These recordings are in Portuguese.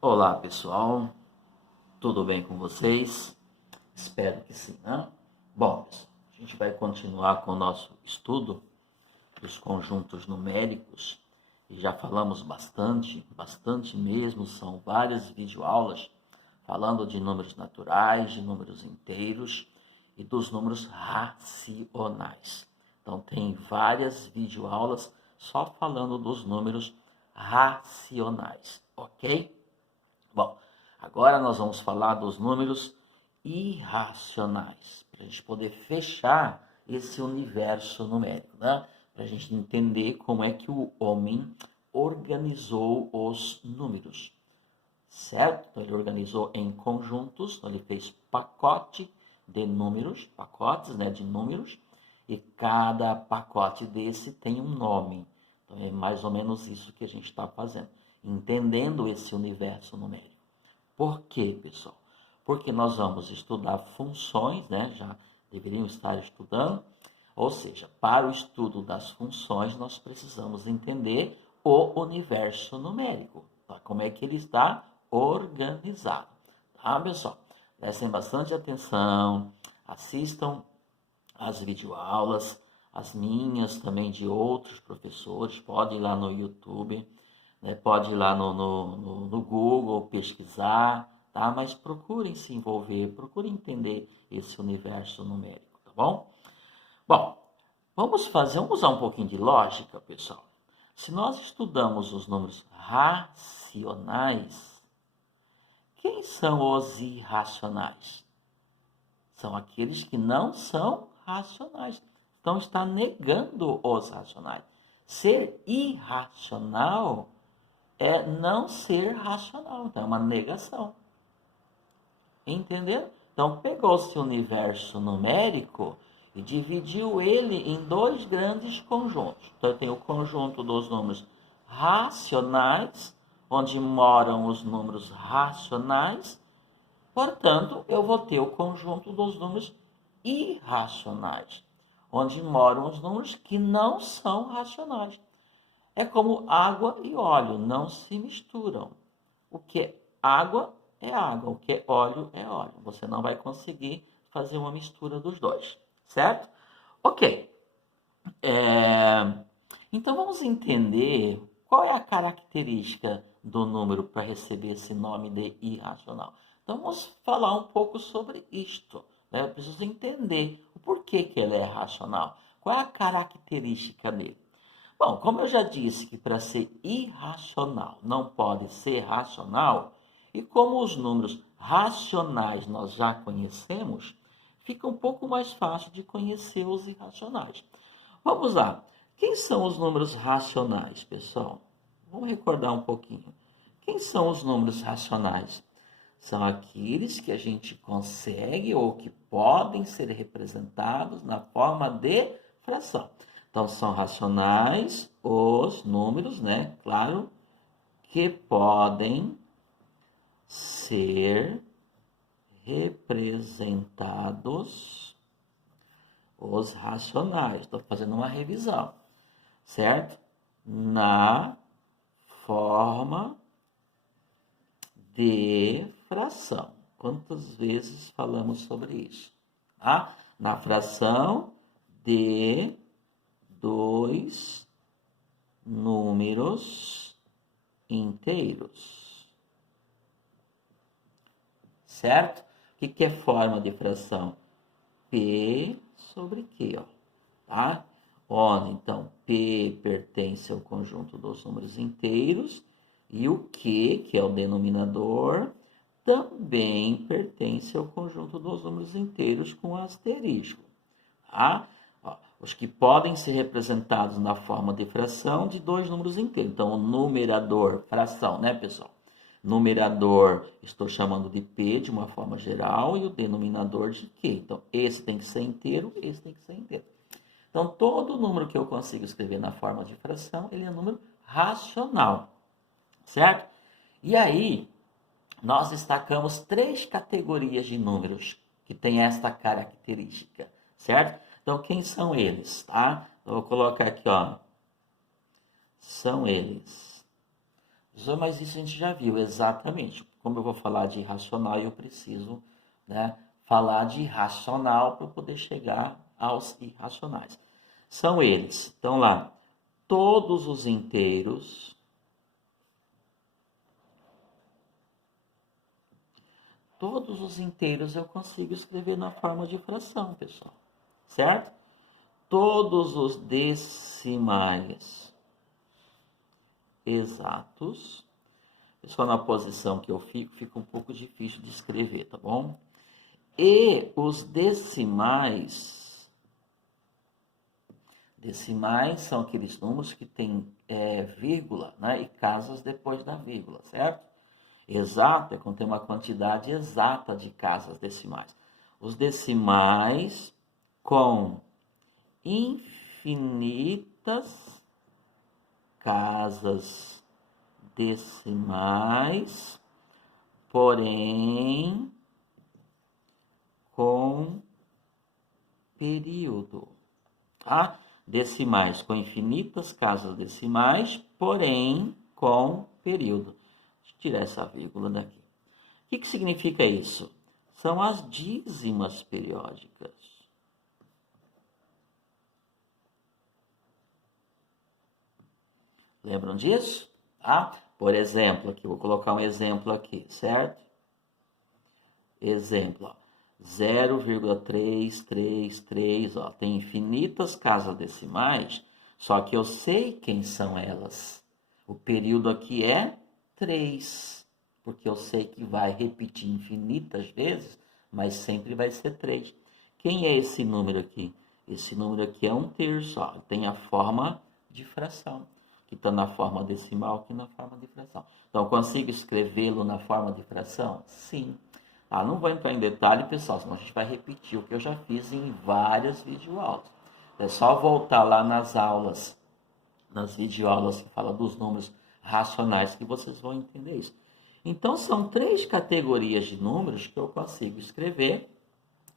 Olá pessoal, tudo bem com vocês? Espero que sim, né? Bom, pessoal, a gente vai continuar com o nosso estudo dos conjuntos numéricos e já falamos bastante mesmo, são várias videoaulas falando de números naturais, de números inteiros e dos números racionais. Então tem várias videoaulas só falando dos números racionais, ok? Bom, agora nós vamos falar dos números irracionais, para a gente poder fechar esse universo numérico, né? Para a gente entender como é que o homem organizou os números, certo? Então, ele organizou em conjuntos, então ele fez pacote de números, pacotes, né, de números, e cada pacote desse tem um nome. Então, é mais ou menos isso que a gente está fazendo, entendendo esse universo numérico. Por quê, pessoal? Porque nós vamos estudar funções, né? Já deveríamos estar estudando. Ou seja, para o estudo das funções, nós precisamos entender o universo numérico, tá? Como é que ele está organizado, tá, pessoal? Prestem bastante atenção, assistam as videoaulas, as minhas também de outros professores, pode ir lá no YouTube, né? Pode ir lá no Google pesquisar, tá? Mas procurem se envolver, procurem entender esse universo numérico, tá bom? Bom, vamos usar um pouquinho de lógica, pessoal. Se nós estudamos os números racionais, quem são os irracionais? São aqueles que não são racionais. Então está negando os racionais. Ser irracional é não ser racional, então é uma negação. Entendeu? Então pegou-se o universo numérico e dividiu ele em dois grandes conjuntos. Então tem o conjunto dos números racionais, onde moram os números racionais. Portanto, eu vou ter o conjunto dos números irracionais, onde moram os números que não são racionais. É como água e óleo, não se misturam. O que é água, o que é óleo. Você não vai conseguir fazer uma mistura dos dois, certo? Ok. Então vamos entender qual é a característica do número para receber esse nome de irracional. Então vamos falar um pouco sobre isto, né? Eu preciso entender o porquê que ele é racional. Qual é a característica dele? Bom, como eu já disse que para ser irracional não pode ser racional, e como os números racionais nós já conhecemos, fica um pouco mais fácil de conhecer os irracionais. Vamos lá. Quem são os números racionais, pessoal? Vamos recordar um pouquinho. Quem são os números racionais? São aqueles que a gente consegue ou que podem ser representados na forma de fração. Então, são racionais os números, né? Claro, que podem ser representados os racionais. Estou fazendo uma revisão, certo? Na forma de fração. Quantas vezes falamos sobre isso? Tá? Na fração de dois números inteiros. Certo? O que é forma de fração? P sobre Q, ó, tá? Onde, então, P pertence ao conjunto dos números inteiros e o Q, que é o denominador, também pertence ao conjunto dos números inteiros com asterisco, tá? Ó, os que podem ser representados na forma de fração de dois números inteiros. Então, o numerador, fração, né, pessoal? Numerador, estou chamando de P de uma forma geral e o denominador de Q. Então, esse tem que ser inteiro, esse tem que ser inteiro. Então, todo número que eu consigo escrever na forma de fração, ele é número racional, certo? E aí, nós destacamos três categorias de números que têm esta característica, certo? Então, quem são eles, tá? Eu vou colocar aqui, ó. São eles. Mas isso a gente já viu, exatamente. Como eu vou falar de irracional, eu preciso, né, falar de racional para poder chegar aos irracionais. São eles, então lá, todos os inteiros, eu consigo escrever na forma de fração, pessoal, certo? Todos os decimais exatos, só na posição que eu fico, fica um pouco difícil de escrever, tá bom? E os decimais são aqueles números que tem vírgula, né, e casas depois da vírgula, certo? Exato é quando tem uma quantidade exata de casas decimais. Os decimais com infinitas casas decimais, porém com período. Tá? Decimais com infinitas casas decimais, porém com período. Deixa eu tirar essa vírgula daqui. O que significa isso? São as dízimas periódicas. Lembram disso? Tá? Por exemplo, aqui, vou colocar um exemplo aqui, certo? Exemplo, 0,333, tem infinitas casas decimais, só que eu sei quem são elas. O período aqui é 3, porque eu sei que vai repetir infinitas vezes, mas sempre vai ser 3. Quem é esse número aqui? Esse número aqui é 1/3, tem a forma de fração, que está na forma decimal, aqui na forma de fração. Então, eu consigo escrevê-lo na forma de fração? Sim. Não vou entrar em detalhe, pessoal, senão a gente vai repetir o que eu já fiz em várias videoaulas. É só voltar lá nas aulas, nas videoaulas que falam dos números racionais, que vocês vão entender isso. Então, são 3 categorias de números que eu consigo escrever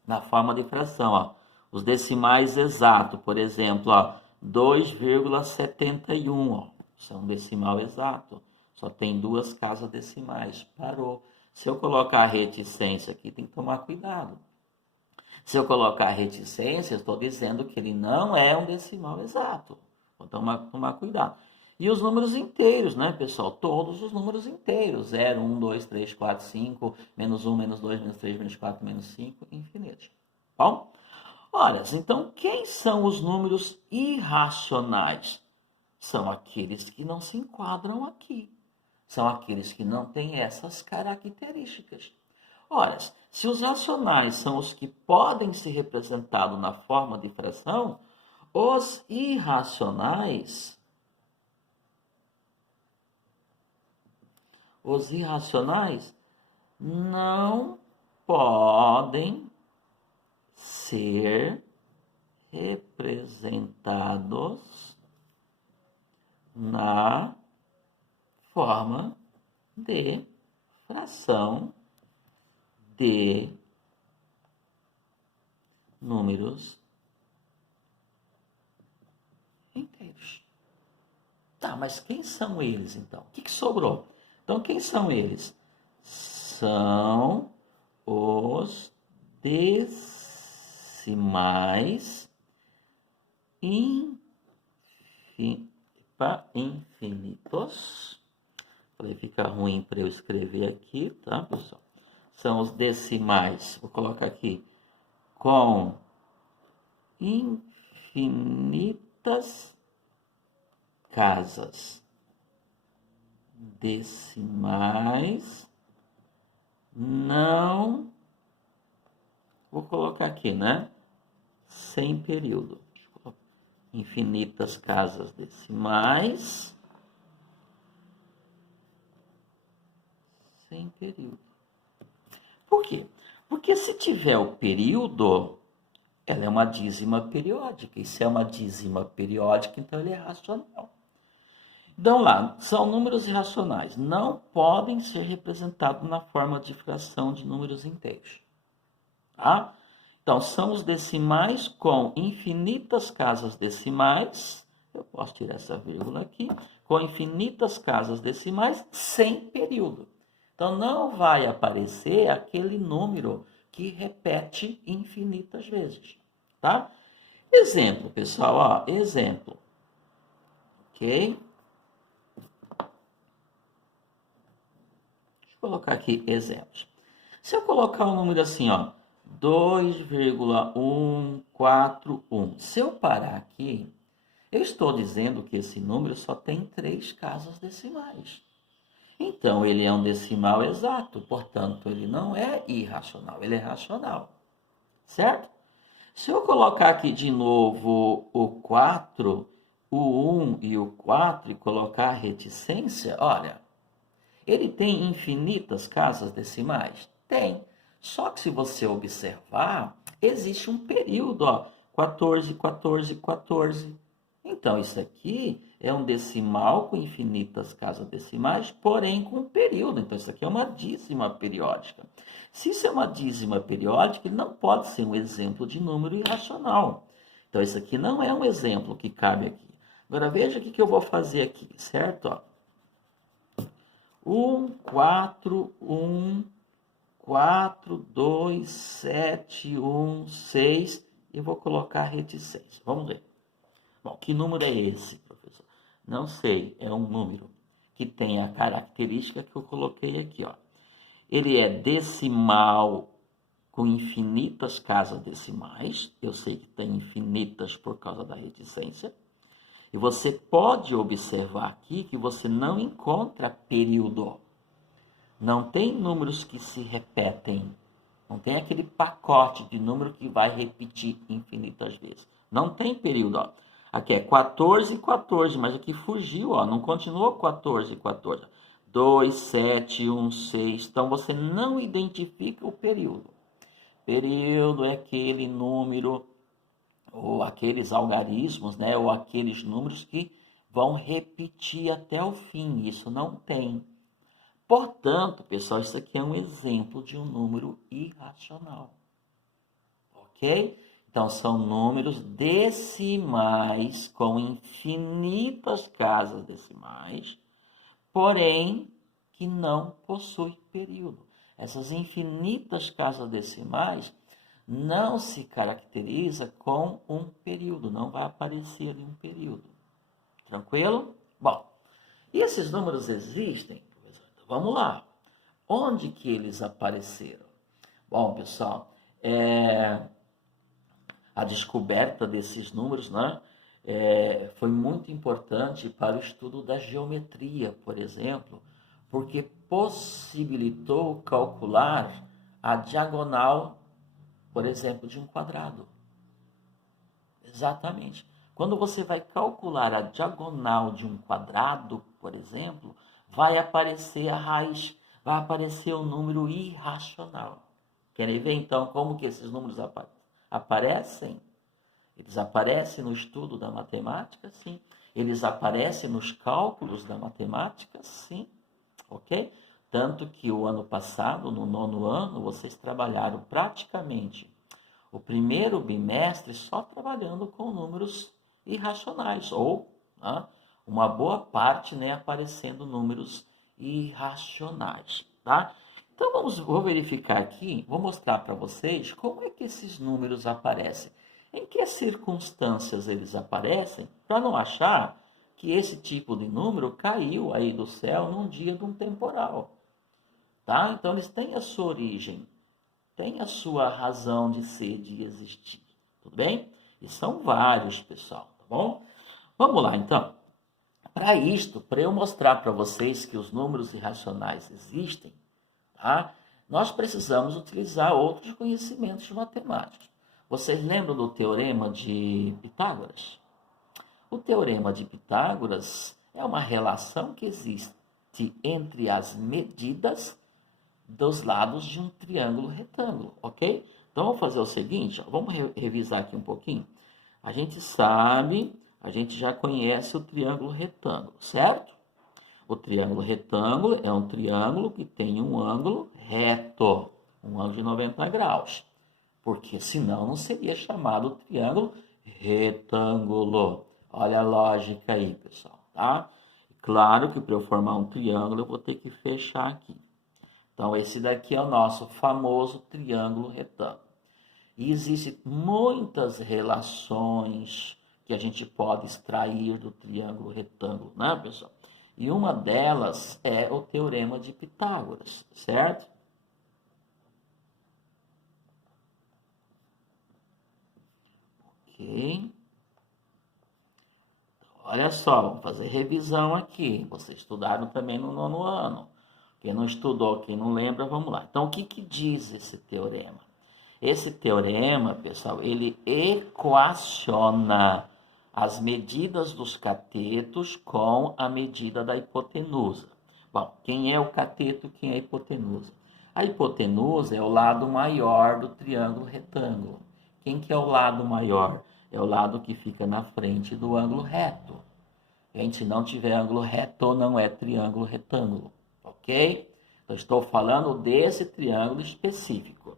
na forma de fração. Os decimais exatos, por exemplo, 2,71. Isso é um decimal exato. Só tem 2 casas decimais. Parou. Se eu colocar a reticência aqui, tem que tomar cuidado. Se eu colocar a reticência, estou dizendo que ele não é um decimal exato. Vou tomar cuidado. E os números inteiros, né, pessoal? Todos os números inteiros. 0, 1, 2, 3, 4, 5, menos 1, menos 2, menos 3, menos 4, menos 5, infinito. Bom? Olha, então quem são os números irracionais? São aqueles que não se enquadram aqui. São aqueles que não têm essas características. Ora, se os racionais são os que podem ser representados na forma de fração, os irracionais não podem ser representados na forma de fração de números inteiros. Tá, mas quem são eles então? O que sobrou? Então, quem são eles? São os decimais infinitos. Falei, fica ruim para eu escrever aqui, tá, pessoal? São os decimais, vou colocar aqui, com infinitas casas decimais, não, vou colocar aqui, né? Sem período. Infinitas casas decimais, sem período. Por quê? Porque se tiver o período, ela é uma dízima periódica. E se é uma dízima periódica, então ele é racional. Então lá, são números irracionais. Não podem ser representados na forma de fração de números inteiros. Então, são os decimais com infinitas casas decimais, eu posso tirar essa vírgula aqui, com infinitas casas decimais sem período. Então, não vai aparecer aquele número que repete infinitas vezes, tá? Exemplo, pessoal, ó, exemplo, ok? Deixa eu colocar aqui exemplos. Se eu colocar um número assim, ó, 2,141, se eu parar aqui, eu estou dizendo que esse número só tem 3 casas decimais. Então, ele é um decimal exato, portanto, ele não é irracional, ele é racional, certo? Se eu colocar aqui de novo o 4, o 1 e o 4 e colocar a reticência, olha, ele tem infinitas casas decimais? Tem. Só que se você observar, existe um período, ó, 14, 14, 14. Então, isso aqui é um decimal com infinitas casas decimais, porém com um período. Então, isso aqui é uma dízima periódica. Se isso é uma dízima periódica, ele não pode ser um exemplo de número irracional. Então, isso aqui não é um exemplo que cabe aqui. Agora, veja o que eu vou fazer aqui, certo? Ó. 1, 4, 1, 4, 2, 7, 1, 6. E vou colocar reticência. Vamos ver. Bom, que número é esse, professor? Não sei, é um número que tem a característica que eu coloquei aqui, ó. Ele é decimal com infinitas casas decimais. Eu sei que tem infinitas por causa da reticência. E você pode observar aqui que você não encontra período. Não tem números que se repetem. Não tem aquele pacote de número que vai repetir infinitas vezes. Não tem período, ó. Aqui é 14, 14, mas aqui fugiu, ó. Não continuou 14, 14. 2, 7, 1, 6. Então, você não identifica o período. Período é aquele número, ou aqueles algarismos, né? Ou aqueles números que vão repetir até o fim. Isso não tem. Portanto, pessoal, isso aqui é um exemplo de um número irracional. Ok? Então, são números decimais com infinitas casas decimais, porém que não possuem período. Essas infinitas casas decimais não se caracteriza com um período, não vai aparecer ali um período. Tranquilo? Bom, e esses números existem? Vamos lá. Onde que eles apareceram? Bom, pessoal, a descoberta desses números, né, foi muito importante para o estudo da geometria, por exemplo, porque possibilitou calcular a diagonal, por exemplo, de um quadrado. Exatamente. Quando você vai calcular a diagonal de um quadrado, por exemplo, vai aparecer a raiz, vai aparecer o número irracional. Querem ver então como que esses números aparecem? Eles aparecem no estudo da matemática, sim. Eles aparecem nos cálculos da matemática, sim. Ok? Tanto que o ano passado, no 9º ano, vocês trabalharam praticamente o primeiro bimestre só trabalhando com números irracionais, ou uma boa parte, né, aparecendo números irracionais, tá? Então vou verificar aqui, vou mostrar para vocês como é que esses números aparecem, em que circunstâncias eles aparecem, para não achar que esse tipo de número caiu aí do céu num dia de um temporal, tá? Então eles têm a sua origem, tem a sua razão de ser, de existir, tudo bem? E são vários, pessoal, tá bom? Vamos lá, então. Para eu mostrar para vocês que os números irracionais existem, tá? Nós precisamos utilizar outros conhecimentos matemáticos. Vocês lembram do Teorema de Pitágoras? O Teorema de Pitágoras é uma relação que existe entre as medidas dos lados de um triângulo retângulo, ok? Então, vamos fazer o seguinte, ó, vamos revisar aqui um pouquinho. A gente sabe, a gente já conhece o triângulo retângulo, certo? O triângulo retângulo é um triângulo que tem um ângulo reto, um ângulo de 90 graus, porque senão não seria chamado triângulo retângulo, Olha a lógica aí, pessoal, tá? Claro que para eu formar um triângulo eu vou ter que fechar aqui. Então, esse daqui é o nosso famoso triângulo retângulo. E existem muitas relações que a gente pode extrair do triângulo retângulo, né, pessoal? E uma delas é o Teorema de Pitágoras, certo? Ok. Olha só, vamos fazer revisão aqui. Vocês estudaram também no 9º ano. Quem não estudou, quem não lembra, vamos lá. Então, o que diz esse teorema? Esse teorema, pessoal, ele equaciona as medidas dos catetos com a medida da hipotenusa. Bom, quem é o cateto, quem é a hipotenusa? A hipotenusa é o lado maior do triângulo retângulo. Quem que é o lado maior? É o lado que fica na frente do ângulo reto. Gente, se não tiver ângulo reto, não é triângulo retângulo, ok? Então, estou falando desse triângulo específico.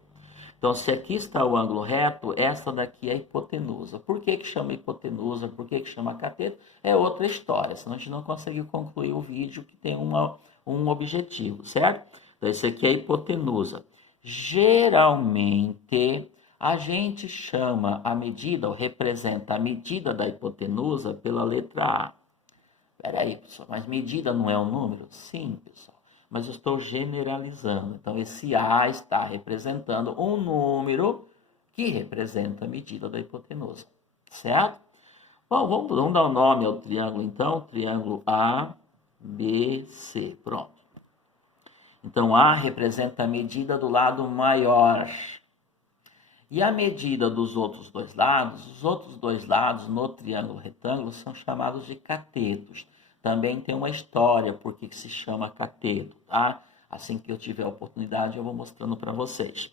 Então, se aqui está o ângulo reto, essa daqui é a hipotenusa. Por que chama hipotenusa? Por que chama cateto? É outra história, senão a gente não conseguiu concluir o vídeo que tem um objetivo, certo? Então, esse aqui é a hipotenusa. Geralmente, a gente chama a medida, ou representa a medida da hipotenusa pela letra A. Peraí, pessoal, mas medida não é um número? Sim, pessoal. Mas eu estou generalizando. Então, esse A está representando um número que representa a medida da hipotenusa. Certo? Bom, vamos dar um nome ao triângulo, então. Triângulo ABC. Pronto. Então, A representa a medida do lado maior. E a medida dos outros dois lados, os outros dois lados no triângulo retângulo são chamados de catetos. Também tem uma história por que se chama cateto, tá? Assim que eu tiver a oportunidade, eu vou mostrando para vocês.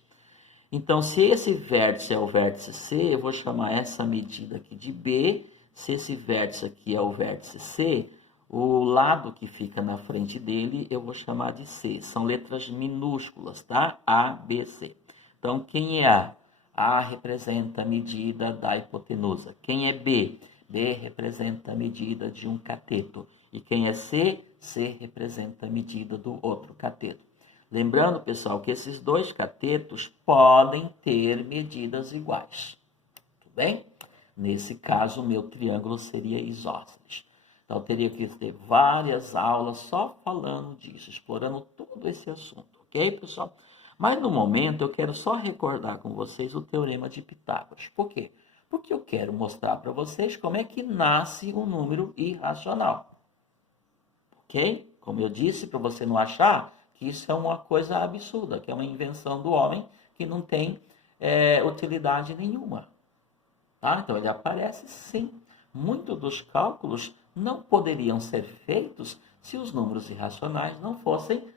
Então, se esse vértice é o vértice C, eu vou chamar essa medida aqui de B. Se esse vértice aqui é o vértice C, o lado que fica na frente dele, eu vou chamar de C. São letras minúsculas, tá? A, B, C. Então, quem é A? A representa a medida da hipotenusa. Quem é B? B representa a medida de um cateto. E quem é C? C representa a medida do outro cateto. Lembrando, pessoal, que esses dois catetos podem ter medidas iguais. Tudo bem? Nesse caso, o meu triângulo seria isósceles. Então, eu teria que ter várias aulas só falando disso, explorando todo esse assunto. Ok, pessoal? Mas no momento eu quero só recordar com vocês o Teorema de Pitágoras. Por quê? Porque eu quero mostrar para vocês como é que nasce um número irracional. Ok? Como eu disse, para você não achar que isso é uma coisa absurda, que é uma invenção do homem que não tem utilidade nenhuma. Tá? Então ele aparece sim. Muitos dos cálculos não poderiam ser feitos se os números irracionais não fossem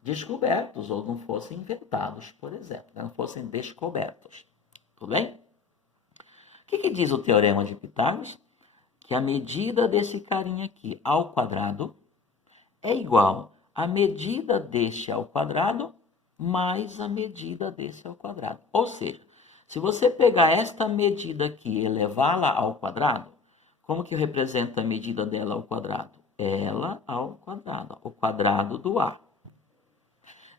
descobertos ou não fossem inventados, por exemplo, não fossem descobertos. Tudo bem? O que diz o Teorema de Pitágoras? Que a medida desse carinha aqui ao quadrado é igual à medida deste ao quadrado mais a medida desse ao quadrado. Ou seja, se você pegar esta medida aqui e elevá-la ao quadrado, como que representa a medida dela ao quadrado? Ela ao quadrado, o quadrado do A.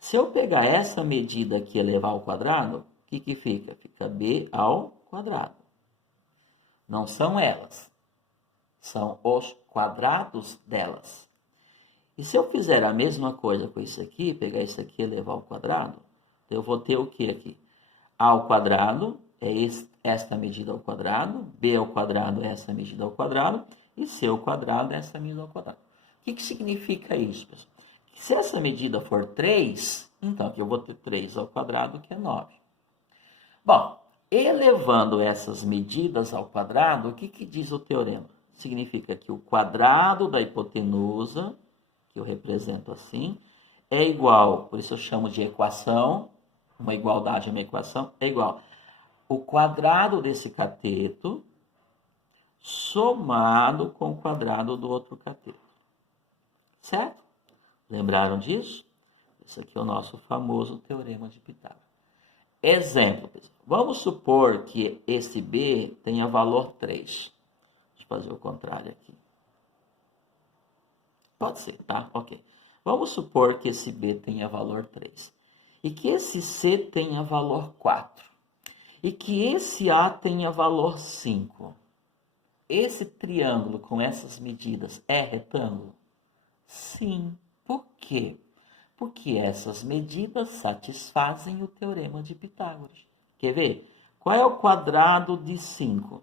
Se eu pegar essa medida aqui e elevar ao quadrado, o que fica? Fica B ao quadrado. Não são elas, são os quadrados delas. E se eu fizer a mesma coisa com isso aqui, pegar isso aqui e elevar ao quadrado, eu vou ter o que aqui? A ao quadrado é esta medida ao quadrado, B ao quadrado é essa medida ao quadrado, e C ao quadrado é essa medida ao quadrado. O que significa isso, pessoal? Se essa medida for 3, então aqui eu vou ter 3 ao quadrado, que é 9. Bom, elevando essas medidas ao quadrado, o que diz o teorema? Significa que o quadrado da hipotenusa, que eu represento assim, é igual, por isso eu chamo de equação, uma igualdade é uma equação, é igual o quadrado desse cateto somado com o quadrado do outro cateto. Certo? Lembraram disso? Esse aqui é o nosso famoso Teorema de Pitágoras. Exemplo, pessoal. Vamos supor que esse B tenha valor 3. fazer o contrário aqui. Pode ser, tá? Ok. Vamos supor que esse B tenha valor 3. E que esse C tenha valor 4. E que esse A tenha valor 5. Esse triângulo com essas medidas é retângulo? Sim. Por quê? Porque essas medidas satisfazem o teorema de Pitágoras. Quer ver? Qual é o quadrado de 5?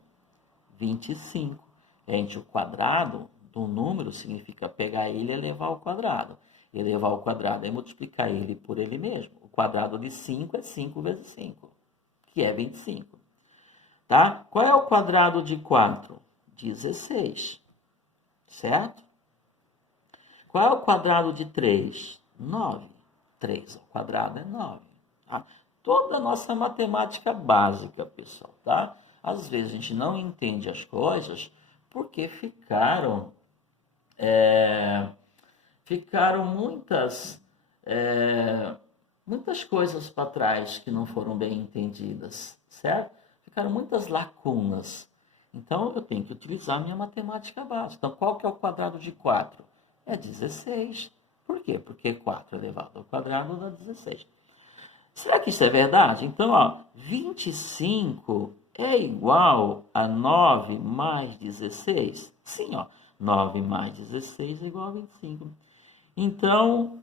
25. Gente, o quadrado do número significa pegar ele e elevar ao quadrado. Elevar ao quadrado é multiplicar ele por ele mesmo. O quadrado de 5 é 5 vezes 5, que é 25. Tá? Qual é o quadrado de 4? 16. Certo? Qual é o quadrado de 3? 9. 3 ao quadrado é 9. Tá? Toda a nossa matemática básica, pessoal, tá? Às vezes a gente não entende as coisas porque ficaram muitas coisas para trás que não foram bem entendidas, certo? Ficaram muitas lacunas. Então, eu tenho que utilizar minha matemática básica. Então, qual que é o quadrado de 4? É 16. Por quê? Porque 4 elevado ao quadrado dá 16. Será que isso é verdade? Então, 25 é igual a 9 mais 16? Sim, 9 mais 16 é igual a 25. Então,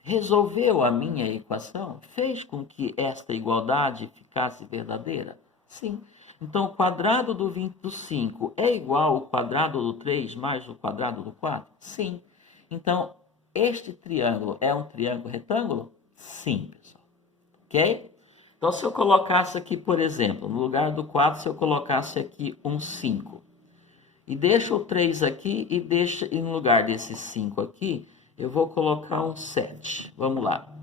resolveu a minha equação? Fez com que esta igualdade ficasse verdadeira? Sim. Então, o quadrado do 5 é igual ao quadrado do 3 mais o quadrado do 4? Sim. Então, este triângulo é um triângulo retângulo? Sim, pessoal. Ok? Então, se eu colocasse aqui, por exemplo, no lugar do 4, se eu colocasse aqui um 5, e deixo o 3 aqui e no lugar desse 5 aqui, eu vou colocar um 7. Vamos lá.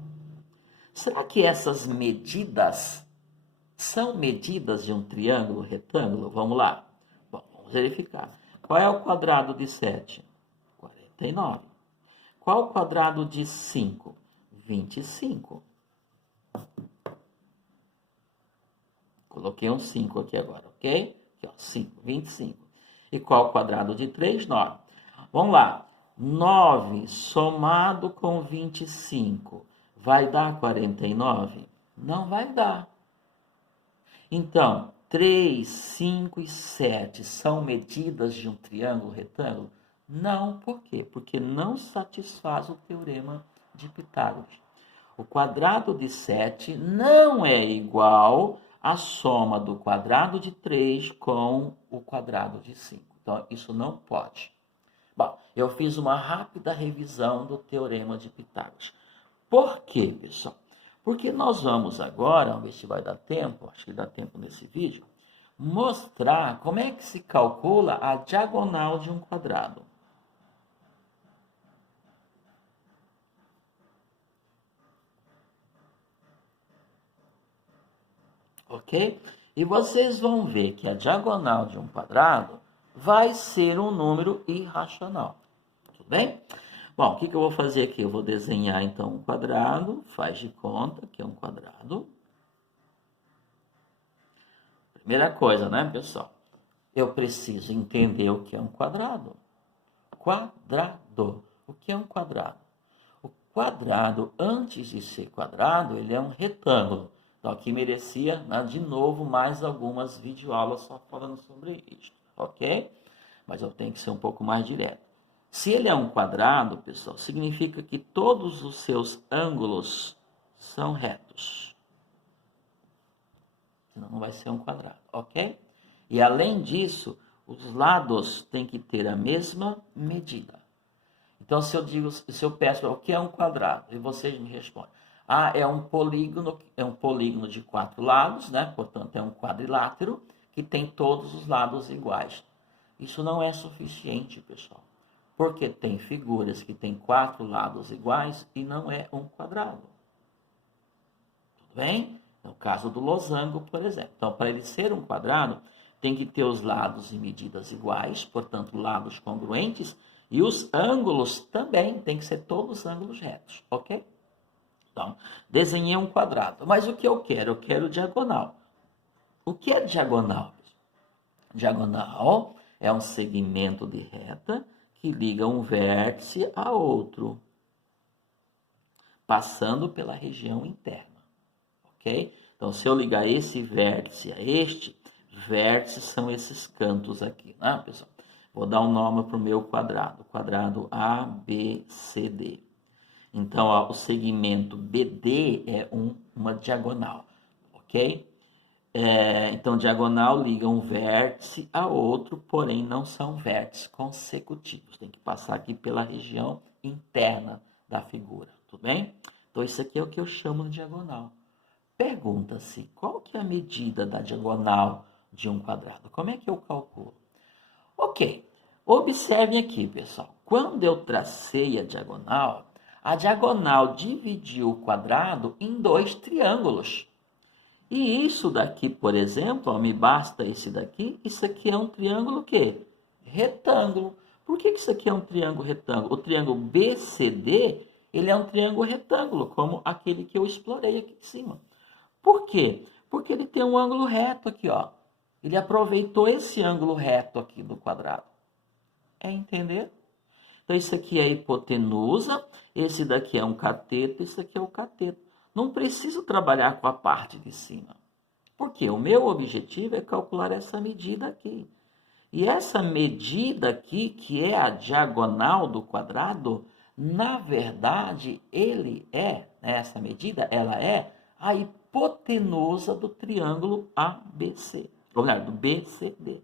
Será que essas medidas são medidas de um triângulo retângulo? Vamos lá. Bom, vamos verificar. Qual é o quadrado de 7? 49. Qual o quadrado de 5? 25. Coloquei um 5 aqui agora, ok? Aqui, 5, 25. E qual o quadrado de 3? 9. Vamos lá. 9 somado com 25 vai dar 49? Não vai dar. Então, 3, 5 e 7 são medidas de um triângulo retângulo? Não. Por quê? Porque não satisfaz o teorema de Pitágoras. O quadrado de 7 não é igual à soma do quadrado de 3 com o quadrado de 5. Então, isso não pode. Bom, eu fiz uma rápida revisão do teorema de Pitágoras. Por quê, pessoal? Porque nós vamos agora, vamos ver se vai dar tempo, acho que dá tempo nesse vídeo, mostrar como é que se calcula a diagonal de um quadrado. Ok? E vocês vão ver que a diagonal de um quadrado vai ser um número irracional. Tudo bem? Bom, o que eu vou fazer aqui? Eu vou desenhar, então, um quadrado. Faz de conta que é um quadrado. Primeira coisa, né, pessoal? Eu preciso entender o que é um quadrado. Quadrado. O que é um quadrado? O quadrado, antes de ser quadrado, ele é um retângulo. Então, aqui merecia, né, de novo, mais algumas videoaulas só falando sobre isso, ok? Mas eu tenho que ser um pouco mais direto. Se ele é um quadrado, pessoal, significa que todos os seus ângulos são retos. Senão não vai ser um quadrado, ok? E além disso, os lados têm que ter a mesma medida. Então, se eu peço o que é um quadrado, e vocês me respondem, é um polígono de 4 lados, né? Portanto, é um quadrilátero que tem todos os lados iguais. Isso não é suficiente, pessoal, porque tem figuras que têm 4 lados iguais e não é um quadrado. Tudo bem? No caso do losango, por exemplo. Então, para ele ser um quadrado, tem que ter os lados e medidas iguais, portanto, lados congruentes, e os ângulos também tem que ser todos ângulos retos, ok? Então, desenhei um quadrado. Mas o que eu quero? Eu quero diagonal. O que é diagonal? Diagonal É um segmento de reta que liga um vértice a outro, passando pela região interna, ok? Então, se eu ligar esse vértice a este, vértices são esses cantos aqui, né, pessoal? Vou dar um nome para o meu quadrado, quadrado ABCD. Então, ó, o segmento BD é uma diagonal, ok? Então, diagonal liga um vértice a outro, porém não são vértices consecutivos. Tem que passar aqui pela região interna da figura, tudo bem? Então, isso aqui é o que eu chamo de diagonal. Pergunta-se, qual que é a medida da diagonal de um quadrado? Como é que eu calculo? Ok, observem aqui, pessoal. Quando eu tracei a diagonal dividiu o quadrado em dois triângulos. E isso daqui, por exemplo, ó, me basta esse daqui, isso aqui é um triângulo o quê? Retângulo. Por que isso aqui é um triângulo retângulo? O triângulo BCD, ele é um triângulo retângulo, como aquele que eu explorei aqui em cima. Por quê? Porque ele tem um ângulo reto aqui, ó. Ele aproveitou esse ângulo reto aqui do quadrado. É entender? Então, isso aqui é a hipotenusa, esse daqui é um cateto, esse aqui é o cateto. Não preciso trabalhar com a parte de cima. Porque o meu objetivo é calcular essa medida aqui. E essa medida aqui, que é a diagonal do quadrado, na verdade, essa medida, ela é a hipotenusa do triângulo ABC, ou melhor, do BCD.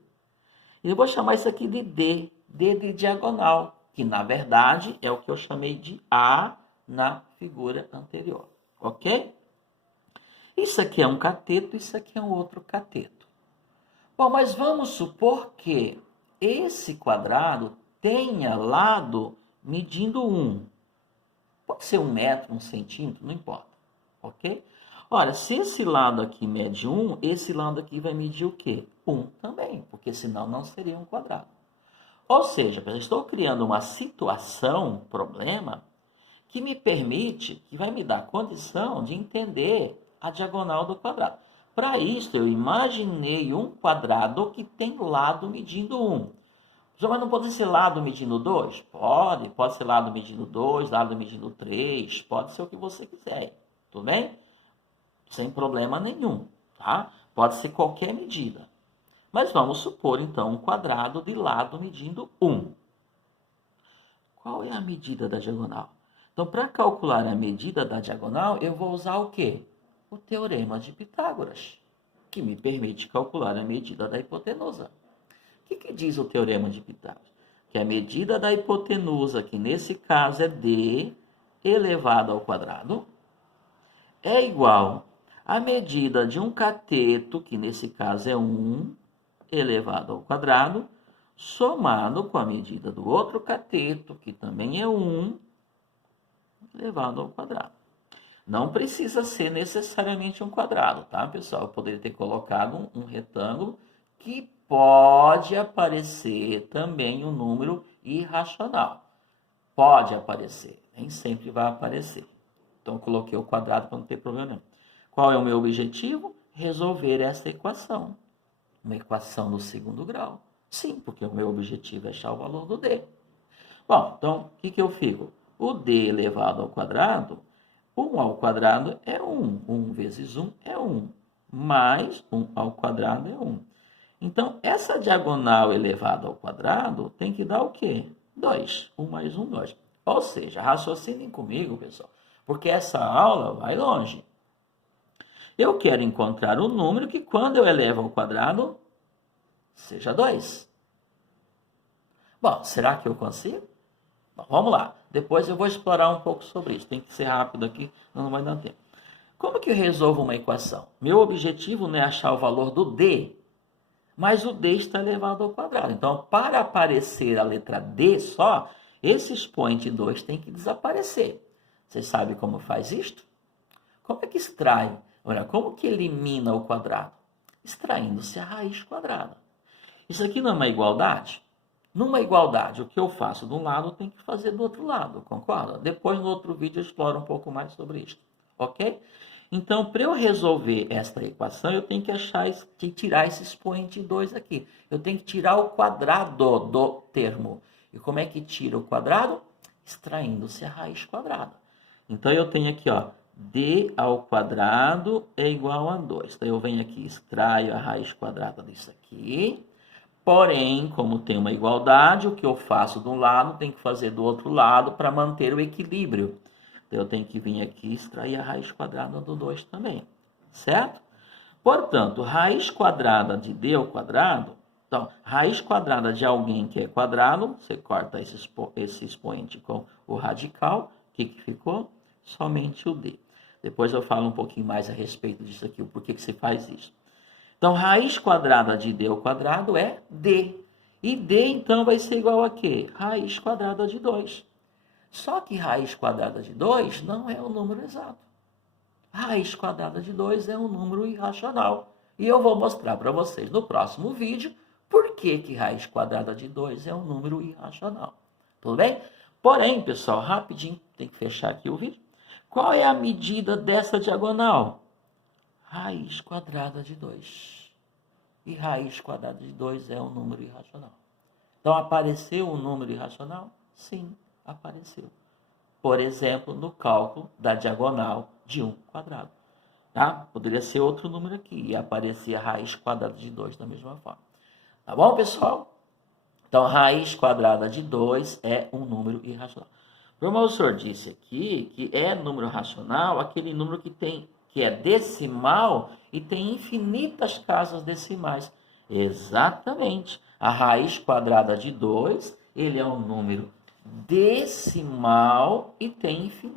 Eu vou chamar isso aqui de D de diagonal, que na verdade é o que eu chamei de A na figura anterior, ok? Isso aqui é um cateto, isso aqui é um outro cateto. Bom, mas vamos supor que esse quadrado tenha lado medindo 1. Pode ser 1 metro, 1 centímetro, não importa, ok? Ora, se esse lado aqui mede 1, esse lado aqui vai medir o quê? 1 também, porque senão não seria um quadrado. Ou seja, eu estou criando uma situação, um problema, que me permite, que vai me dar condição de entender a diagonal do quadrado. Para isso, eu imaginei um quadrado que tem lado medindo 1. Mas não pode ser lado medindo 2? Pode ser lado medindo 2, lado medindo 3, pode ser o que você quiser, tudo bem? Sem problema nenhum, tá? Pode ser qualquer medida. Mas vamos supor, então, um quadrado de lado medindo 1. Qual é a medida da diagonal? Então, para calcular a medida da diagonal, eu vou usar o quê? O teorema de Pitágoras, que me permite calcular a medida da hipotenusa. O que diz o teorema de Pitágoras? Que a medida da hipotenusa, que nesse caso é D elevado ao quadrado, é igual à medida de um cateto, que nesse caso é 1 elevado ao quadrado, somado com a medida do outro cateto, que também é 1 elevado ao quadrado. Não precisa ser necessariamente um quadrado, tá, pessoal? Eu poderia ter colocado um retângulo que pode aparecer também um número irracional. Pode aparecer, nem sempre vai aparecer. Então, eu coloquei o quadrado para não ter problema nenhum. Qual é o meu objetivo? Resolver essa equação. Uma equação do segundo grau. Sim, porque o meu objetivo é achar o valor do D. Bom, então, o que eu fico? O D elevado ao quadrado, 1 ao quadrado é 1. 1 vezes 1 é 1. Mais 1 ao quadrado é 1. Então, essa diagonal elevada ao quadrado tem que dar o quê? 2. 1 mais 1, 2. Ou seja, raciocinem comigo, pessoal, porque essa aula vai longe. Eu quero encontrar um número que, quando eu elevo ao quadrado, seja 2. Bom, será que eu consigo? Bom, vamos lá. Depois eu vou explorar um pouco sobre isso. Tem que ser rápido aqui, não vai dar tempo. Como que eu resolvo uma equação? Meu objetivo não é achar o valor do D, mas o D está elevado ao quadrado. Então, para aparecer a letra D só, esse expoente 2 tem que desaparecer. Vocês sabem como faz isto? Como é que extrai? Olha, como que elimina o quadrado? Extraindo-se a raiz quadrada. Isso aqui não é uma igualdade? Numa igualdade, o que eu faço de um lado, eu tenho que fazer do outro lado, concorda? Depois, no outro vídeo, eu exploro um pouco mais sobre isso, ok? Então, para eu resolver esta equação, eu tenho que tirar esse expoente 2 aqui. Eu tenho que tirar o quadrado do termo. E como é que tira o quadrado? Extraindo-se a raiz quadrada. Então, eu tenho aqui, ó, d ao quadrado é igual a 2. Então, eu venho aqui, extraio a raiz quadrada disso aqui. Porém, como tem uma igualdade, o que eu faço de um lado, tem que fazer do outro lado para manter o equilíbrio. Então, eu tenho que vir aqui e extrair a raiz quadrada do 2 também, certo? Portanto, raiz quadrada de d ao quadrado, então, raiz quadrada de alguém que é quadrado, você corta esse expoente com o radical, o que ficou? Somente o d. Depois eu falo um pouquinho mais a respeito disso aqui, o porquê que você faz isso. Então, raiz quadrada de d ao quadrado é d. E d, então, vai ser igual a quê? Raiz quadrada de 2. Só que raiz quadrada de 2 não é um número exato. Raiz quadrada de 2 é um número irracional. E eu vou mostrar para vocês no próximo vídeo por que raiz quadrada de 2 é um número irracional. Tudo bem? Porém, pessoal, rapidinho, tem que fechar aqui o vídeo. Qual é a medida dessa diagonal? Raiz quadrada de 2. E raiz quadrada de 2 é um número irracional. Então, apareceu um número irracional? Sim, apareceu. Por exemplo, no cálculo da diagonal de 1 quadrado. Tá? Poderia ser outro número aqui e aparecer a raiz quadrada de 2 da mesma forma. Tá bom, pessoal? Então, raiz quadrada de 2 é um número irracional. O professor disse aqui que é número racional aquele número que é decimal e tem infinitas casas decimais. Exatamente. A raiz quadrada de 2, ele é um número decimal e tem infinitas